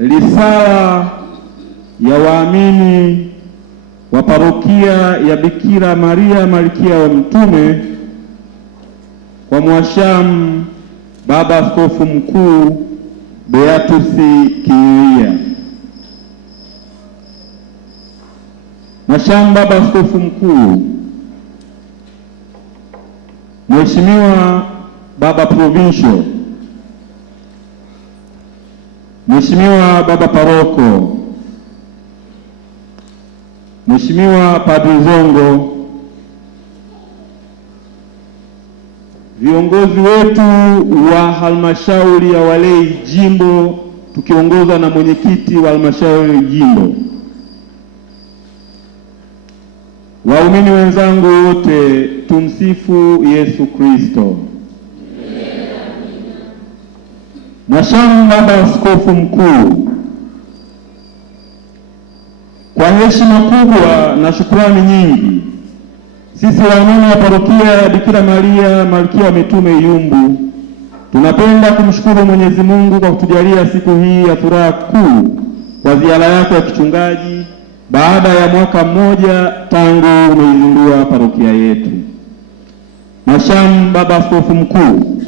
risala ya waamini wa parokia ya Bikira Maria Malkia wa Mtume kwa Mwashamu Baba Askofu Mkuu Beatus Kiiria. Mwashamu Baba Askofu Mkuu, Mheshimiwa Baba Provincial, Mheshimiwa Baba Paroko, Mheshimiwa Padri Zongo, viongozi wetu wa halmashauri ya walei jimbo tukiongozwa na mwenyekiti wa halmashauri jimbo, waumini wenzangu wote, tumsifu Yesu Kristo. Mwashamu Baba Askofu Mkuu, kwa heshima kubwa na shukrani nyingi, sisi waamini wa parokia ya Bikira Maria Malkia wa Mitume Iyumbu tunapenda kumshukuru Mwenyezi Mungu kwa kutujalia siku hii ya furaha kuu kwa ziara yako ya kichungaji baada ya mwaka mmoja tangu umeizindua parokia yetu. Mwashamu Baba Askofu Mkuu,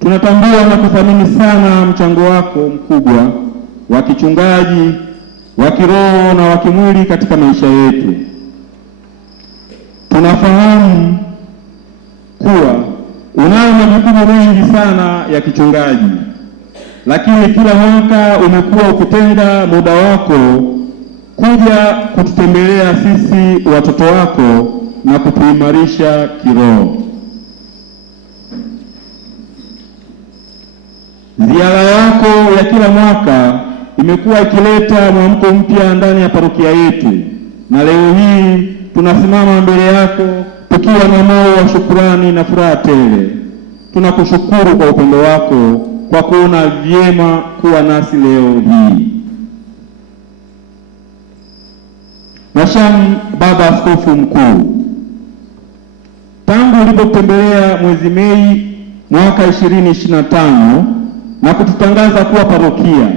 tunatambua na kuthamini sana mchango wako mkubwa wa kichungaji, wa kiroho na wa kimwili katika maisha yetu. Tunafahamu kuwa unayo majukumu mengi sana ya kichungaji, lakini kila mwaka umekuwa ukitenga muda wako kuja kututembelea sisi watoto wako na kutuimarisha kiroho. Ziara yako ya kila mwaka imekuwa ikileta mwamko mpya ndani ya parokia yetu, na leo hii tunasimama mbele yako tukiwa na moyo wa shukrani na furaha tele. Tunakushukuru kwa upendo wako kwa kuona vyema kuwa nasi leo hii. Mwashamu Baba Askofu Mkuu, tangu ulipotembelea mwezi Mei mwaka 2025 na kututangaza kuwa parokia,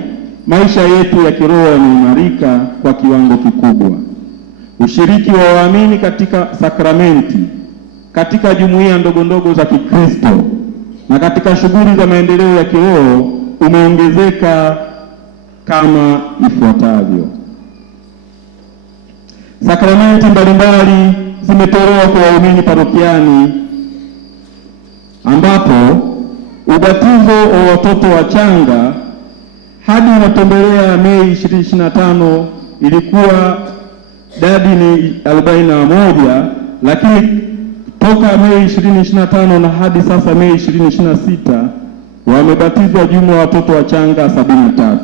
maisha yetu ya kiroho yameimarika kwa kiwango kikubwa. Ushiriki wa waamini katika sakramenti, katika jumuiya ndogo za Kikristo na katika shughuli za maendeleo ya kiroho umeongezeka kama ifuatavyo. Sakramenti mbalimbali zimetolewa kwa waumini parokiani, ambapo ubatizo wa watoto wachanga hadi unatembelea Mei 2025 ilikuwa idadi ni 41, lakini toka Mei 2025 na hadi sasa Mei 2026 wamebatizwa jumla ya watoto wachanga 73.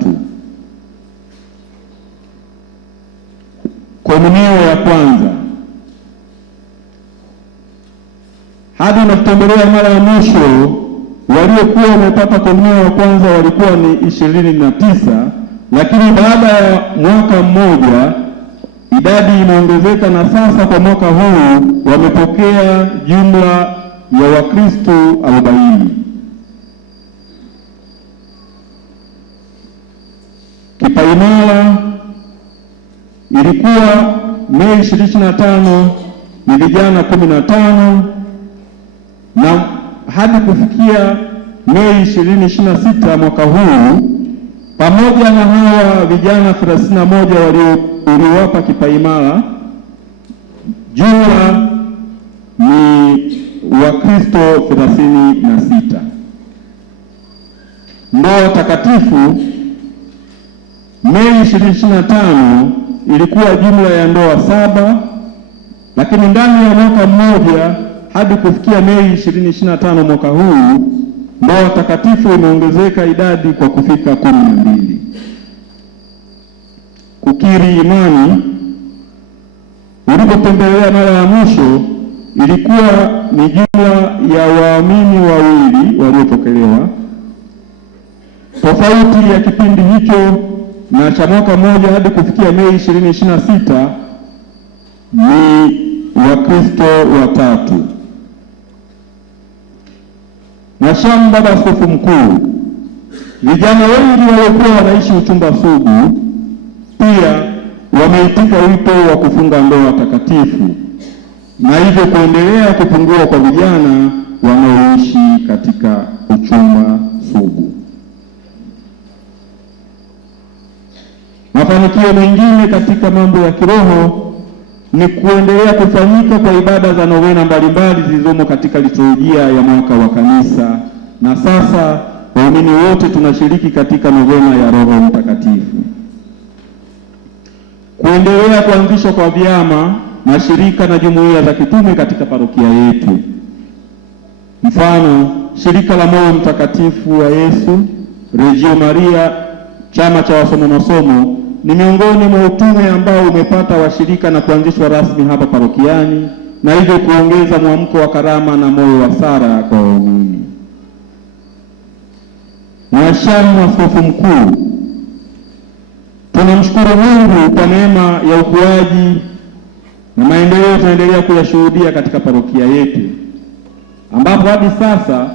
Komunio ya kwanza hadi unatembelea mara ya mwisho waliokuwa wamepata komunio ya kwanza walikuwa ni 29, lakini baada ya mwaka mmoja idadi imeongezeka na sasa kwa mwaka huu wamepokea jumla ya Wakristo 40. Kipaimara ilikuwa Mei 2025 ni vijana 15, na hadi kufikia Mei 2026 mwaka huu, pamoja na hawa vijana 31 waliowapa kipaimara, jumla ni Wakristo 36. Ndoa takatifu Mei 2025 ilikuwa jumla ya ndoa 7, lakini ndani ya mwaka mmoja hadi kufikia Mei 2025 mwaka huu ndoa takatifu imeongezeka idadi kwa kufika 12. Kukiri imani ulipotembelea mara ya mwisho ilikuwa ni jumla ya waamini 2 waliopokelewa. Tofauti ya kipindi hicho na cha mwaka mmoja hadi kufikia Mei 2026 ni Wakristo 3. Mwashamu Baba Askofu Mkuu, Vijana wengi waliokuwa wanaishi uchumba sugu pia wameitika wito wa kufunga ndoa takatifu, na hivyo kuendelea kupungua kwa vijana wanaoishi katika uchumba sugu. Mafanikio mengine katika mambo ya kiroho ni kuendelea kufanyika kwa ibada za novena mbalimbali zilizomo katika liturujia ya mwaka wa kanisa, na sasa waumini wote tunashiriki katika novena ya Roho Mtakatifu. Kuendelea kuanzishwa kwa vyama, mashirika na jumuiya za kitume katika parokia yetu. Mfano, shirika la Moyo Mtakatifu wa Yesu, Reggio Maria, chama cha wasoma masomo ni miongoni mwa utume ambao umepata washirika na kuanzishwa rasmi hapa parokiani, na hivyo kuongeza mwamko wa karama na moyo wa sala kwa waumini. Mhashamu Askofu Mkuu, tunamshukuru Mungu kwa neema ya ukuaji na maendeleo tunaendelea kuyashuhudia katika parokia yetu, ambapo hadi sasa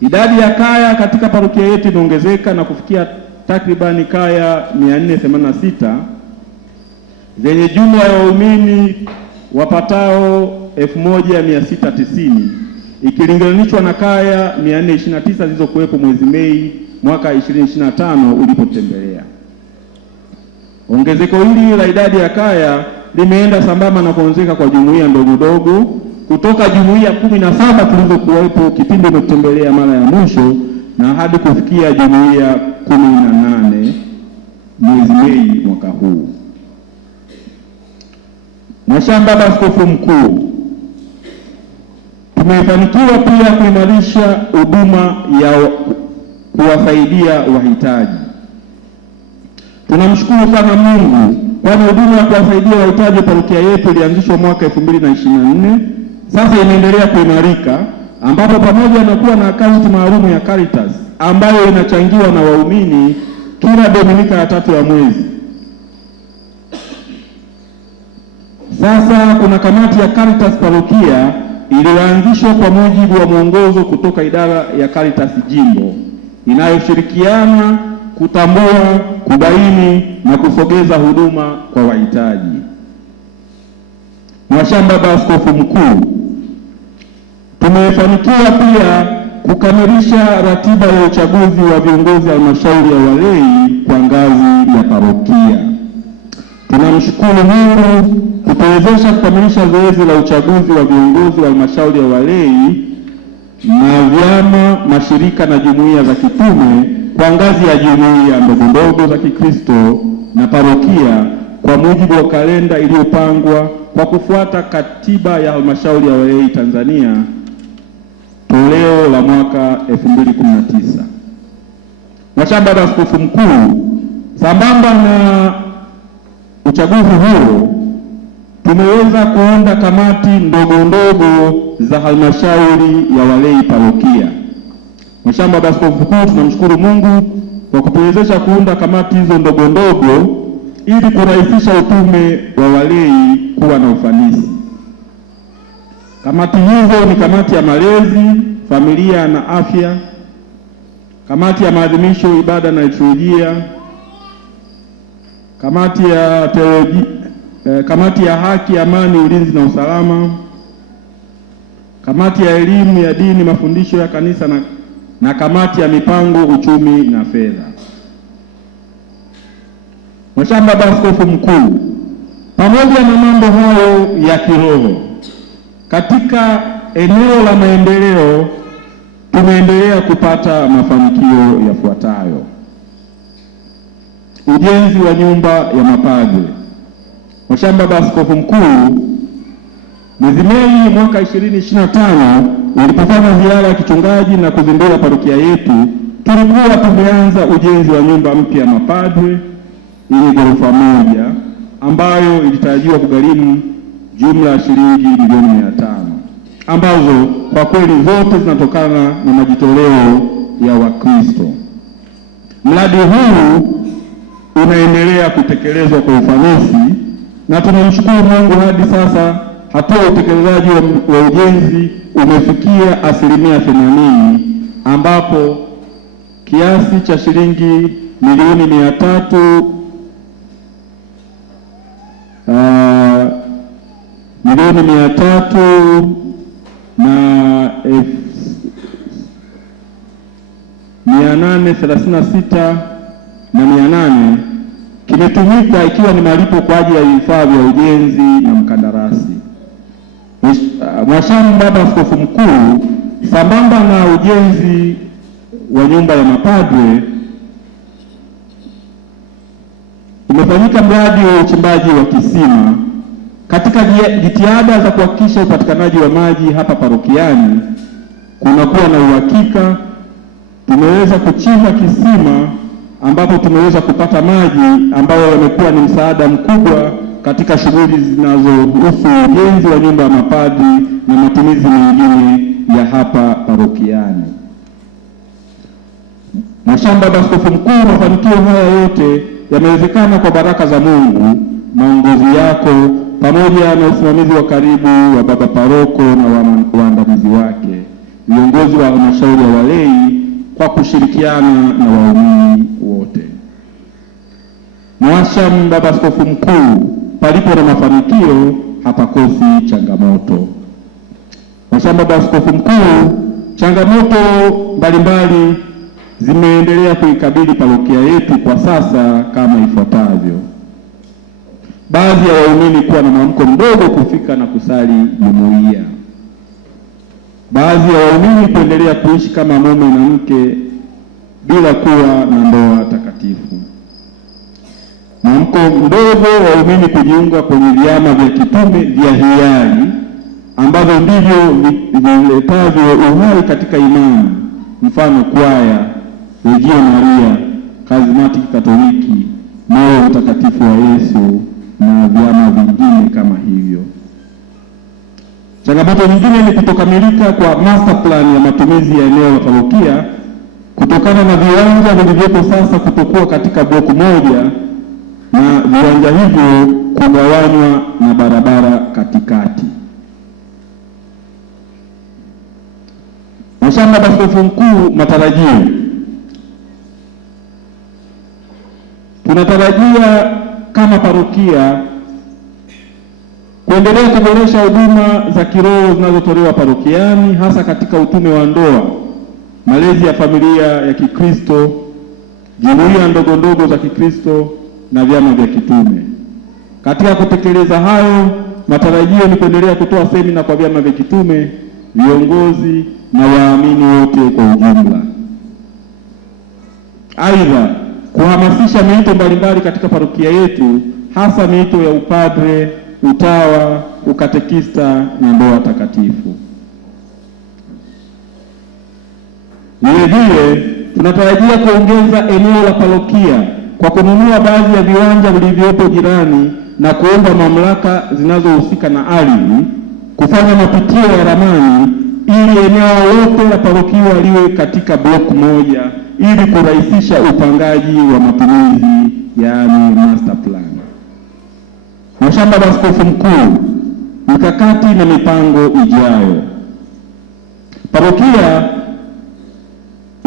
idadi ya kaya katika parokia yetu imeongezeka na kufikia takribani kaya 486 zenye jumla ya waumini wapatao 1690 ikilinganishwa na kaya 429 zilizokuwepo mwezi Mei mwaka 2025 ulipotembelea. Ongezeko hili la idadi ya kaya limeenda sambamba na kuongezeka kwa jumuiya ndogo kutoka jumuiya 17 tulizokuwepo kipindi umetembelea mara ya mwisho na hadi kufikia jumuiya 18 mwezi Mei mwaka huu. Mhashamu Baba Askofu Mkuu, tumefanikiwa pia kuimarisha huduma ya kuwasaidia wahitaji. Tunamshukuru sana Mungu kwani huduma ya kuwasaidia wahitaji parokia yetu ilianzishwa mwaka 2024. Sasa imeendelea kuimarika, ambapo pamoja na kuwa na akaunti maalum ya Caritas ambayo inachangiwa na waumini kila Dominika ya 3 ya mwezi, sasa kuna kamati ya Caritas parokia iliyoanzishwa kwa mujibu wa mwongozo kutoka idara ya Caritas jimbo inayoshirikiana kutambua, kubaini na kusogeza huduma kwa wahitaji. Mhashamu Baba Askofu Mkuu, tumefanikiwa pia kukamilisha ratiba ya uchaguzi wa viongozi wa halmashauri ya walei kwa ngazi ya parokia. Tunamshukuru Mungu kutuwezesha kukamilisha zoezi la uchaguzi wa viongozi wa halmashauri ya walei na vyama, mashirika na jumuiya za kitume kwa ngazi ya jumuiya ndogo za Kikristo na parokia kwa mujibu wa kalenda iliyopangwa kwa kufuata katiba ya halmashauri ya walei Tanzania toleo la mwaka 2019. Mhashamu Baba Askofu Mkuu, sambamba na uchaguzi huo tumeweza kuunda kamati ndogo za halmashauri ya walei parokia. Mhashamu Baba Askofu Mkuu, tunamshukuru Mungu kwa kutuwezesha kuunda kamati hizo ndogo ili kurahisisha utume wa walei kuwa na ufanisi. Kamati hizo ni kamati ya malezi, familia na afya, kamati ya maadhimisho, ibada na liturujia, kamati ya teolojia, kamati ya haki, amani, ulinzi na usalama, kamati ya elimu ya dini, mafundisho ya kanisa na kamati ya mipango, uchumi na fedha. Mhashamu Baba Askofu Mkuu, pamoja na mambo hayo ya kiroho, katika eneo la maendeleo tumeendelea kupata mafanikio yafuatayo. Ujenzi wa nyumba ya mapadre. Mhashamu Baba Askofu Mkuu, mwezi Mei mwaka 2025 ulipofanya ziara ya kichungaji na kuzindua parokia yetu, tulikuwa tumeanza ujenzi wa nyumba mpya ya mapadre yenye ghorofa moja ambayo ilitarajiwa kugharimu jumla ya shilingi milioni 500 ambazo kwa kweli zote zinatokana na majitoleo ya Wakristo. Mradi huu unaendelea kutekelezwa kwa ufanisi na tunamshukuru Mungu, hadi sasa hatua ya utekelezaji wa ujenzi umefikia 80%, ambapo kiasi cha shilingi milioni 300 milioni 300 na 836 na 800 kimetumika ikiwa ni malipo kwa ajili ya vifaa vya ujenzi na mkandarasi. Mhashamu Baba Askofu Mkuu, sambamba na ujenzi wa nyumba ya mapadre, umefanyika mradi wa uchimbaji wa kisima. Katika jitihada za kuhakikisha upatikanaji wa maji hapa parokiani kunakuwa na uhakika, tumeweza kuchimba kisima ambapo tumeweza kupata maji ambayo yamekuwa ni msaada mkubwa katika shughuli zinazohusu ujenzi wa nyumba ya mapadri na matumizi mengine ya hapa parokiani. Mhashamu Baba Askofu Mkuu, mafanikio haya yote yamewezekana kwa baraka za Mungu, maongozi yako pamoja na usimamizi wa karibu wa baba paroko na waandamizi wake, viongozi wa halmashauri ya walei kwa kushirikiana na waumini wote. Mhashamu Baba Askofu Mkuu, palipo na mafanikio hapakosi changamoto. Mhashamu Baba Askofu Mkuu, changamoto mbalimbali zimeendelea kuikabili parokia yetu kwa sasa kama ifuatavyo: baadhi ya waumini kuwa na mwamko mdogo kufika na kusali jumuiya, baadhi ya waumini kuendelea kuishi kama mume na mke bila kuwa na ndoa takatifu, mwamko mdogo wa waumini kujiunga kwenye vyama vya kitume vya hiari ambavyo ndivyo viletavyo uhai katika imani, mfano kwaya, Legio Maria, Karismatiki Katoliki, Moyo Mtakatifu wa Yesu na vyama vingine kama hivyo. Changamoto nyingine ni kutokamilika kwa master plan ya matumizi ya eneo la parokia kutokana na viwanja vilivyopo sasa kutokuwa katika block moja na viwanja hivyo kugawanywa na barabara katikati. Mhashamu Baba Askofu Mkuu, matarajio. Tunatarajia kama parokia kuendelea kuboresha huduma za kiroho zinazotolewa parokiani, hasa katika utume wa ndoa, malezi ya familia ya Kikristo, jumuiya ndogo ndogo za Kikristo na vyama vya kitume. Katika kutekeleza hayo, matarajio ni kuendelea kutoa semina kwa vyama vya kitume, viongozi na waamini wote kwa ujumla. Aidha, kuhamasisha miito mbalimbali katika parokia yetu, hasa miito ya upadre, utawa, ukatekista na ndoa takatifu. Vilevile tunatarajia kuongeza eneo la parokia kwa kununua baadhi ya viwanja vilivyopo jirani na kuomba mamlaka zinazohusika na ardhi kufanya mapitio ya ramani ili eneo lote la parokia liwe katika block moja ili kurahisisha upangaji wa matumizi, yaani master plan. Mhashamu Baba Askofu Mkuu, mikakati na mipango ijayo. Parokia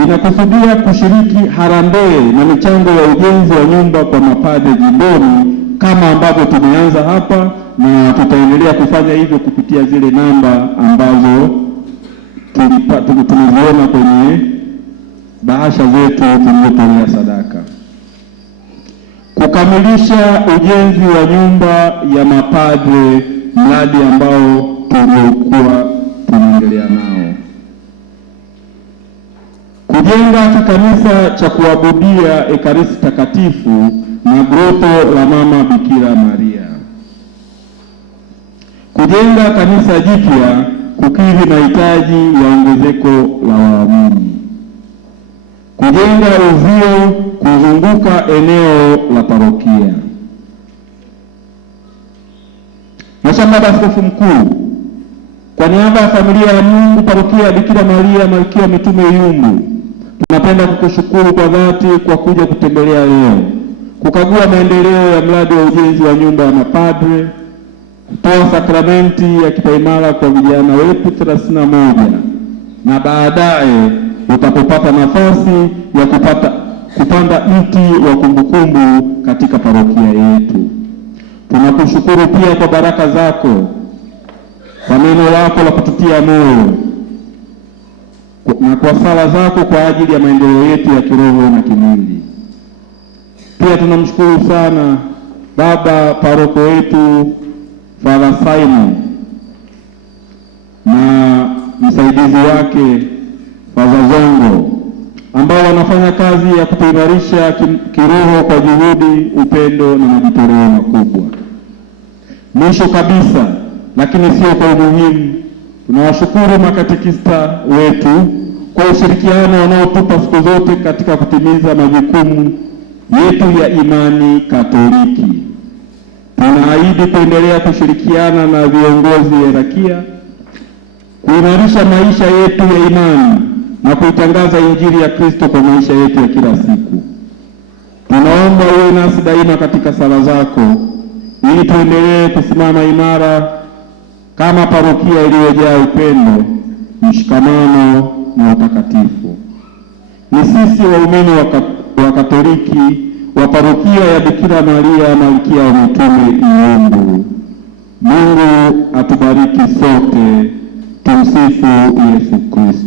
inakusudia kushiriki harambee na michango ya ujenzi wa nyumba kwa mapadre jimboni kama ambavyo tumeanza hapa, na tutaendelea kufanya hivyo kupitia zile namba ambazo tumeziona kwenye bahasha zetu tulizotolea sadaka. Kukamilisha ujenzi wa nyumba ya mapadre, mradi ambao tuliokuwa tunaendelea nao. Kujenga kikanisa cha kuabudia Ekaristi Takatifu na groto la Mama Bikira Maria. Kujenga kanisa jipya kukidhi mahitaji ya ongezeko la waamini. Kujenga uzio kuzunguka eneo la parokia. Mhashamu Baba Askofu Mkuu, kwa niaba ya familia ya Mungu parokia ya Bikira Maria Malkia wa Mitume Yumbu, tunapenda kukushukuru kwa dhati kwa kuja kutembelea leo, kukagua maendeleo ya mradi wa ujenzi wa nyumba ya mapadre, kutoa sakramenti ya kipaimara kwa vijana wetu 31 na baadaye utapopata nafasi ya kupanda mti wa kumbukumbu katika parokia yetu. Tunakushukuru pia kwa baraka zako, kwa neno lako la kututia moyo na kwa sala zako kwa ajili ya maendeleo yetu ya kiroho na kimwili. Pia tunamshukuru sana baba paroko wetu Father Simon na msaidizi wake Father Zongo ambao wanafanya kazi ya kutuimarisha kiroho kwa juhudi, upendo na majitoleo makubwa. Mwisho kabisa, lakini sio kwa umuhimu, tunawashukuru makatekista wetu kwa ushirikiano wanaotupa siku zote katika kutimiza majukumu yetu ya imani Katoliki. Tunaahidi kuendelea kushirikiana na viongozi herakia kuimarisha maisha yetu ya imani na kuitangaza Injili ya Kristo kwa maisha yetu ya kila siku. Tunaomba uwe nasi daima katika sala zako ili tuendelee kusimama imara kama parokia iliyojaa upendo, mshikamano na utakatifu. Ni sisi waumini wa Katoliki wa parokia ya Bikira Maria Malkia wa Mitume Iyumbu. Mungu atubariki sote. Tumsifu Yesu Kristo.